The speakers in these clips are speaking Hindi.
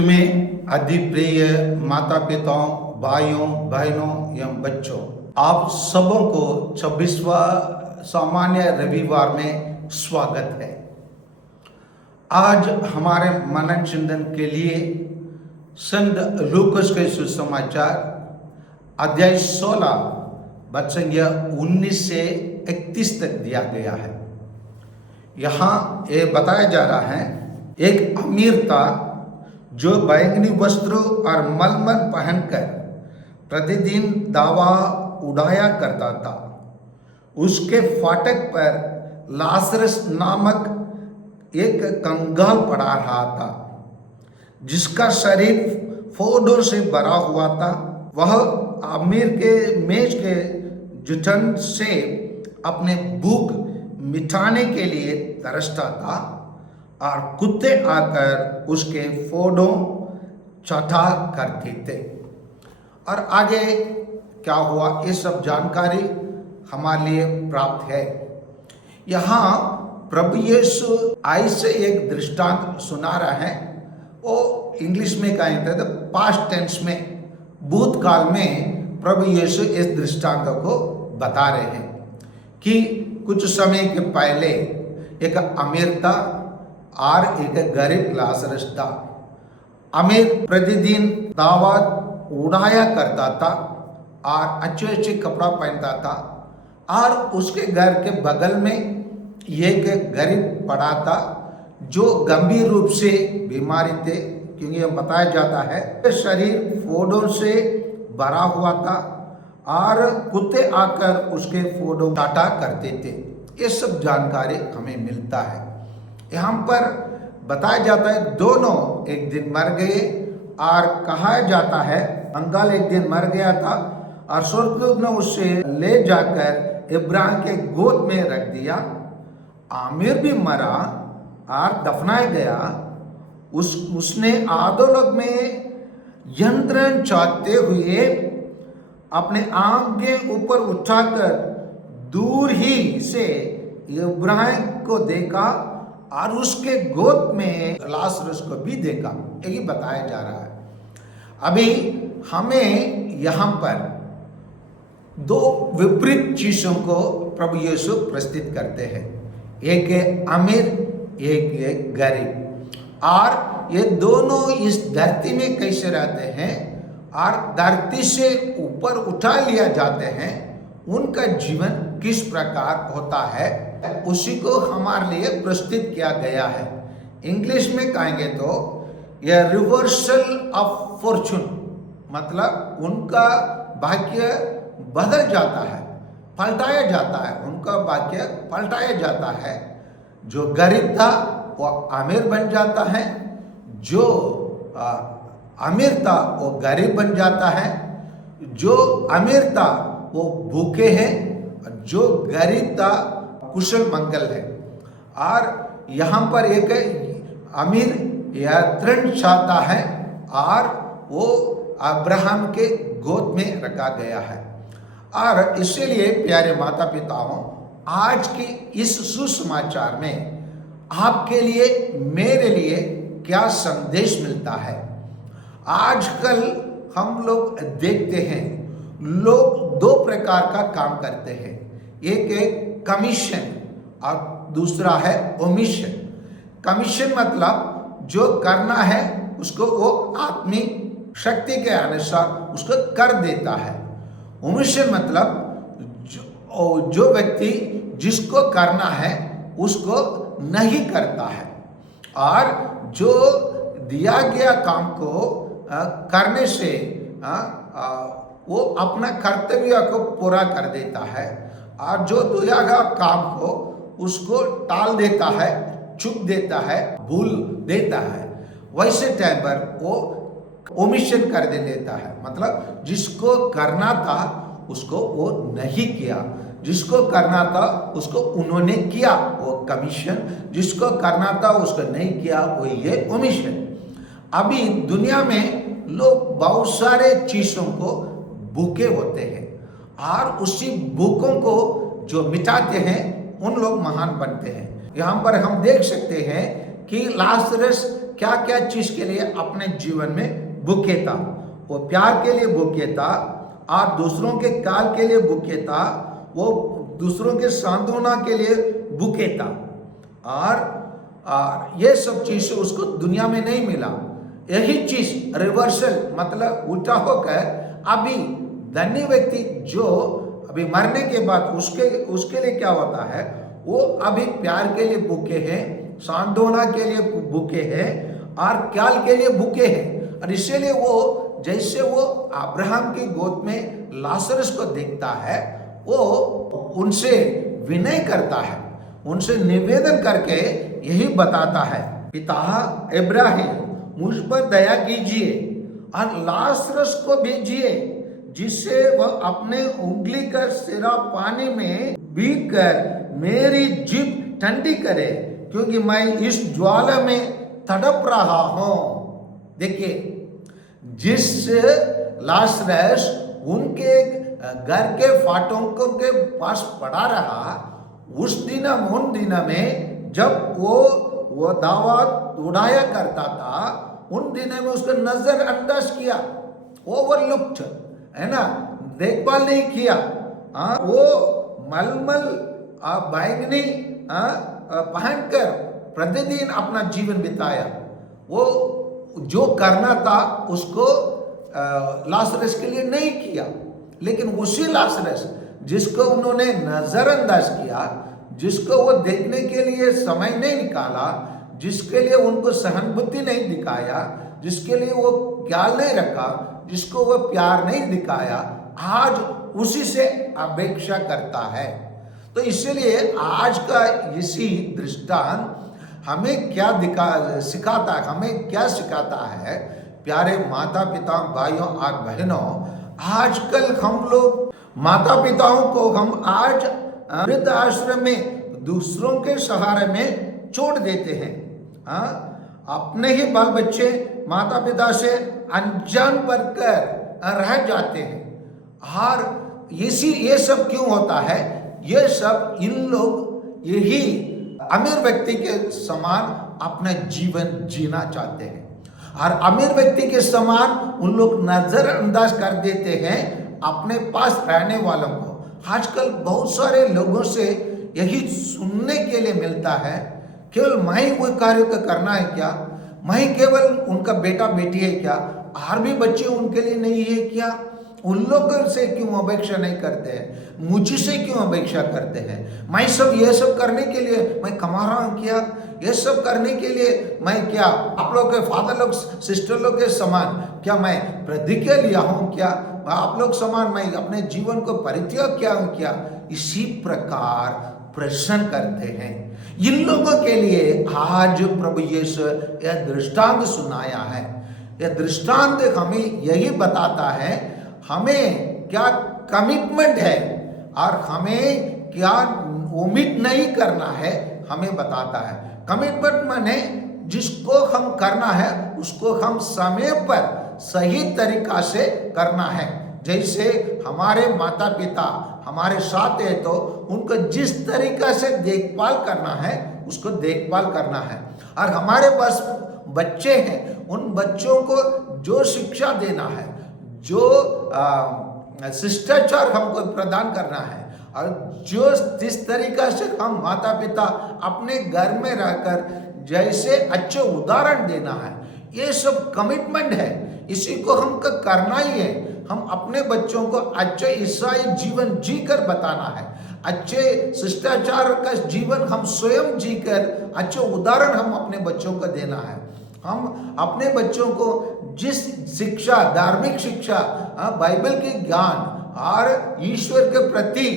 ख्रिस्त में अधिप्रिय माता पिताओं, भाइयों बहनों एवं बच्चों, आप सबों को 26वां सामान्य रविवार में स्वागत है। आज हमारे मनन चिंतन के लिए संत लूकास के सुसमाचार अध्याय 16 वचन संख्या 19 से 31 तक दिया गया है। यहाँ ये बताया जा रहा है, एक अमीर था जो बैंगनी वस्त्र और मलमल पहनकर प्रतिदिन दावा उड़ाया करता था। उसके फाटक पर लाजरस नामक एक कंगाल पड़ा रहा था, जिसका शरीर फोड़ों से भरा हुआ था। वह अमीर के मेज के जुटन से अपने भूख मिटाने के लिए तरसता था और कुत्ते आकर उसके फोड़ों चटा करते थे। और आगे क्या हुआ, ये सब जानकारी हमारे लिए प्राप्त है। यहाँ प्रभु यीशु ऐसे एक दृष्टांत सुना रहा है। वो इंग्लिश में कहते थे पास्ट टेंस में, भूतकाल में प्रभु यीशु इस दृष्टांत को बता रहे हैं कि कुछ समय के पहले एक अमीर था और एक गरीब लाजरस था। अमीर प्रतिदिन दावत उड़ाया करता था और अच्छे अच्छे कपड़ा पहनता था, और उसके घर के बगल में एक गरीब पड़ा था जो गंभीर रूप से बीमारी थे, क्योंकि यह बताया जाता है शरीर फोड़ों से भरा हुआ था और कुत्ते आकर उसके फोड़ों काटा करते थे। ये सब जानकारी हमें मिलता है। यहाँ पर बताया जाता है दोनों एक दिन मर गए, और कहा जाता है कंगाल एक दिन मर गया था और स्वर्गदूत ने उसे ले जाकर इब्राहिम के गोद में रख दिया। आमिर भी मरा और दफनाया गया। उसने आदोलक में यंत्रण चाहते हुए अपने आंखें ऊपर उठाकर दूर ही से इब्राहिम को देखा और उसके गोद में लाजरस को भी देखा। यही बताया जा रहा है। अभी हमें यहाँ पर दो विपरीत चीजों को प्रभु यीशु प्रस्तुत करते हैं, एक है अमीर, एक है गरीब। और ये दोनों इस धरती में कैसे रहते हैं और धरती से ऊपर उठा लिया जाते हैं, उनका जीवन किस प्रकार होता है, उसी को हमारे लिए प्रस्तुत किया गया है। इंग्लिश में कहेंगे तो यह रिवर्सल ऑफ फॉर्चून, मतलब उनका भाग्य बदल जाता है, पलटाया जाता है, उनका भाग्य पलटाया जाता है। जो गरीब था वो अमीर बन जाता है, जो अमीर था वो गरीब बन जाता है, जो अमीर था वो भूखे हैं, जो गरीब था कुशल मंगल है। और यहाँ पर एक अमीर यंत्रण चाहता है और वो अब्राहम के गोद में रखा गया है। और इसीलिए प्यारे माता पिताओं, आज के इस सुसमाचार में आपके लिए मेरे लिए क्या संदेश मिलता है। आजकल हम लोग देखते हैं, लोग दो प्रकार का काम करते हैं, एक है कमीशन और दूसरा है ओमिशन। कमीशन मतलब जो करना है उसको वो आत्मिक शक्ति के अनुसार उसको कर देता है। ओमिशन मतलब जो व्यक्ति जिसको करना है उसको नहीं करता है, और जो दिया गया काम को करने से वो अपना कर्तव्य को पूरा कर देता है, और जो दिया गया काम को उसको टाल देता है, चूक देता है, भूल देता है। वैसे टाइम पर वो ओमिशन कर देता है, मतलब जिसको करना था उसको वो नहीं किया, जिसको करना था उसको उन्होंने किया, वो कमीशन। जिसको करना था उसको नहीं किया, वो ये ओमिशन। अभी दुनिया में लोग बहुत सारे चीजों को भूखे होते हैं, और उसी भूखों को जो मिटाते हैं उन लोग महान बनते हैं। यहाँ पर हम देख सकते हैं कि लाजरस क्या क्या चीज के लिए अपने जीवन में भूखे था। वो प्यार के लिए भूखे था और दूसरों के काल के लिए भूखे था, वो दूसरों के सांत्वना के लिए भूखे था। और ये सब चीज उसको दुनिया में नहीं मिला। यही चीज रिवर्सल मतलब उल्टा होकर अभी धनी व्यक्ति जो अभी मरने के बाद उसके लिए क्या होता है, वो अभी प्यार के लिए भूखे हैं, सांत्वना के लिए भूखे हैं और काल के लिए भूखे हैं। और इसीलिए वो जैसे वो अब्राहम की गोद में लाजरस को देखता है, वो उनसे विनय करता है, उनसे निवेदन करके यही बताता है, पिता इब्राहिम मुझ पर दया कीजिए और लाजरस को भेजिए, जिससे वह अपने उंगली का सिरा पानी में भीग कर मेरी जीभ ठंडी करे, क्योंकि मैं इस ज्वाला में तड़प रहा हूं। देखिए, जिस लाजरस उनके घर के फाटकों के पास पड़ा रहा, उन दिन में जब वो दावत उड़ाया करता था, उन दिनों में उसको नजरअंदाज किया, ओवरलुक्ड, है ना, देखभाल नहीं किया। वो मलमल बैंगनी पहनकर प्रतिदिन अपना जीवन बिताया। वो जो करना था उसको लाजरस के लिए नहीं किया, लेकिन उसी लाजरस जिसको उन्होंने नजरअंदाज किया, जिसको वो देखने के लिए समय नहीं निकाला, जिसके लिए उनको सहानुभूति नहीं दिखाया, जिसके लिए वो ख्याल नहीं रखा, जिसको वो प्यार नहीं दिखाया, आज उसी से अपेक्षा करता है। तो इसलिए आज का इसी दृष्टांत हमें क्या सिखाता है, हमें क्या सिखाता है। प्यारे माता पिता भाइयों और बहनों, आजकल हम लोग माता पिताओं को हम आज वृद्ध आश्रम में दूसरों के सहारे में छोड़ देते हैं। अपने ही बाल बच्चे माता पिता से अनजान बनकर रह जाते हैं। और ये सब क्यों होता है? ये सब इन लोग यही अमीर व्यक्ति के समान अपना जीवन जीना चाहते हैं, और अमीर व्यक्ति के समान उन लोग नजरअंदाज कर देते हैं अपने पास रहने वालों को। आजकल बहुत सारे लोगों से यही सुनने के लिए मिलता है, केवल मैं ही वो कार्य को करना है क्या, मैं केवल उनका बेटा बेटी है क्या, और भी बच्चे उनके लिए नहीं है क्या, उन लोगों से क्यों अपेक्षा नहीं करते हैं, मुझसे क्यों अपेक्षा करते हैं, मैं ये सब करने के लिए मैं कमा रहा हूँ क्या, ये सब करने के लिए मैं क्या आप लोग के फादर लोग सिस्टर लोग के समान क्या मैं प्रतिज्ञा लिया हूँ क्या, आप लोग समान मैं अपने जीवन को परित्याग किया हूँ क्या, इसी प्रकार प्रश्न करते हैं। इन लोगों के लिए आज प्रभु यीशु यह दृष्टांत सुनाया है। यह दृष्टांत हमें यही बताता है हमें क्या कमिटमेंट है और हमें क्या उम्मीद नहीं करना है, हमें बताता है। कमिटमेंट माने जिसको हम करना है उसको हम समय पर सही तरीका से करना है। जैसे हमारे माता पिता हमारे साथ है तो उनको जिस तरीका से देखभाल करना है उसको देखभाल करना है, और हमारे पास बच्चे हैं उन बच्चों को जो शिक्षा देना है, जो शिष्टाचार हमको प्रदान करना है, और जो जिस तरीका से हम माता पिता अपने घर में रहकर जैसे अच्छे उदाहरण देना है, ये सब कमिटमेंट है। इसी को हमको करना ही है। हम अपने बच्चों को अच्छे ईसाई जीवन जीकर बताना है, अच्छे शिष्टाचार का जीवन हम स्वयं जीकर अच्छे उदाहरण हम अपने बच्चों को देना है। हम अपने बच्चों को जिस शिक्षा, धार्मिक शिक्षा, बाइबल के ज्ञान और ईश्वर के प्रति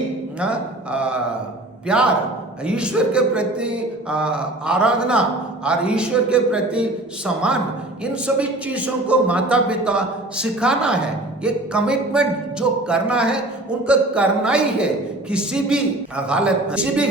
प्यार, ईश्वर के प्रति आराधना और ईश्वर के प्रति सम्मान, इन सभी चीजों को माता पिता सिखाना है। ये कमिटमेंट जो करना है उनको करना ही है। किसी भी हालत में, किसी भी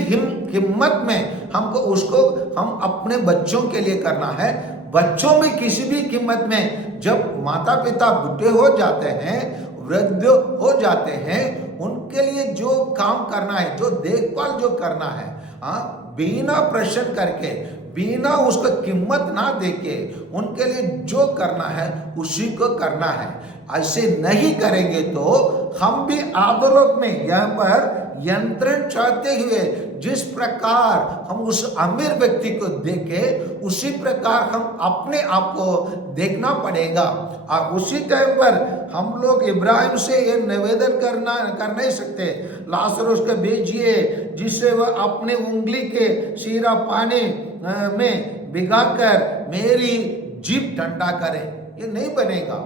हिम्मत में हमको उसको हम अपने बच्चों के लिए करना है। बच्चों में किसी भी कीमत में जब माता पिता बूढ़े हो जाते हैं, वृद्ध हो जाते हैं, उनके लिए जो काम करना है, जो देखभाल जो करना है, बिना प्रश्न करके, बिना उसको कीमत ना देके उनके लिए जो करना है उसी को करना है। ऐसे नहीं करेंगे तो हम भी आदलोक में यहाँ पर यंत्रण चाहते हुए जिस प्रकार हम उस अमीर व्यक्ति को देखे उसी प्रकार हम अपने आप को देखना पड़ेगा। और उसी टाइम पर हम लोग इब्राहिम से ये निवेदन कर नहीं सकते, लाजरुस को भेजिए जिससे वह अपने उंगली के शीरा पानी में भिगाकर मेरी जीभ ठंडा करे। ये नहीं बनेगा,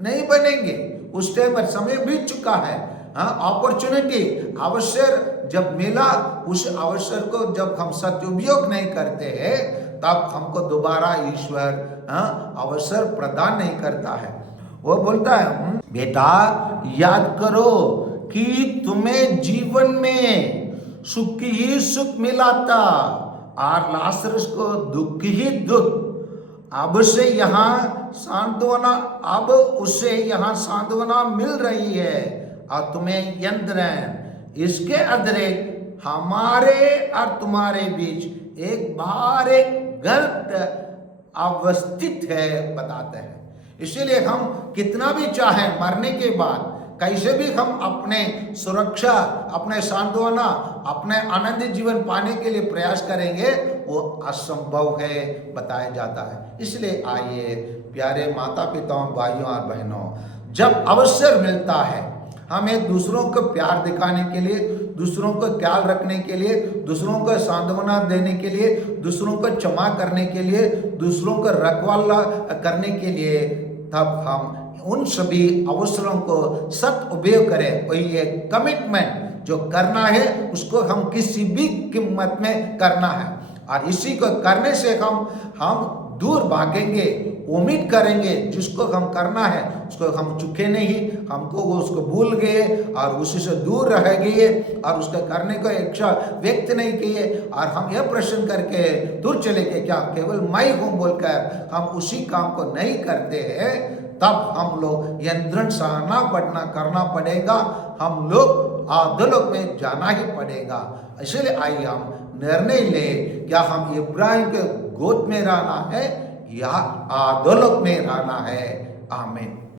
नहीं बनेंगे। उस टाइम पर समय बीत चुका है। अपॉर्चुनिटी अवसर जब मिला उस अवसर को जब हम सदुपयोग नहीं करते हैं तब हमको दोबारा ईश्वर अवसर प्रदान नहीं करता है। वो बोलता है बेटा याद करो कि तुम्हें जीवन में सुख ही सुख मिला था और लाजरस को दुख ही दुख। अब से यहाँ सांत्वना, अब उसे यहाँ सांत्वना मिल रही है और तुम्हें यंत्र इसके अतिरिक्त हमारे और तुम्हारे बीच एक बार एक गलत अवस्थित है बताते हैं। इसीलिए हम कितना भी चाहे मरने के बाद कैसे भी हम अपने सुरक्षा, अपने सांत्वना, अपने आनंदित जीवन पाने के लिए प्रयास करेंगे वो असंभव है बताया जाता है। इसलिए आइए प्यारे माता पिताओं, भाइयों और बहनों, जब अवसर मिलता है हमें दूसरों को प्यार दिखाने के लिए, दूसरों को ख्याल रखने के लिए, दूसरों को सांत्वना देने के लिए, दूसरों को क्षमा करने के लिए, दूसरों को रखवाला करने के लिए, तब हम उन सभी अवसरों को सदुपयोग करें। वही एक कमिटमेंट जो करना है उसको हम किसी भी कीमत में करना है और इसी को करने से हम दूर भागेंगे, उम्मीद करेंगे जिसको हम करना है उसको हम चुके नहीं, हमको वो उसको भूल गए और उसी से दूर रह गए और उसके करने को इच्छा व्यक्त नहीं किए और हम यह प्रश्न करके दूर चले गए क्या केवल मैं हूं बोलकर हम उसी काम को नहीं करते हैं, तब हम लोग यंत्रण सहना करना पड़ेगा, हम लोग आदलोक में जाना ही पड़ेगा। इसलिए आइए हम निर्णय ले, क्या हम इब्राहिम के गोद में रहना है या आदलोक में रहना है। आमीन।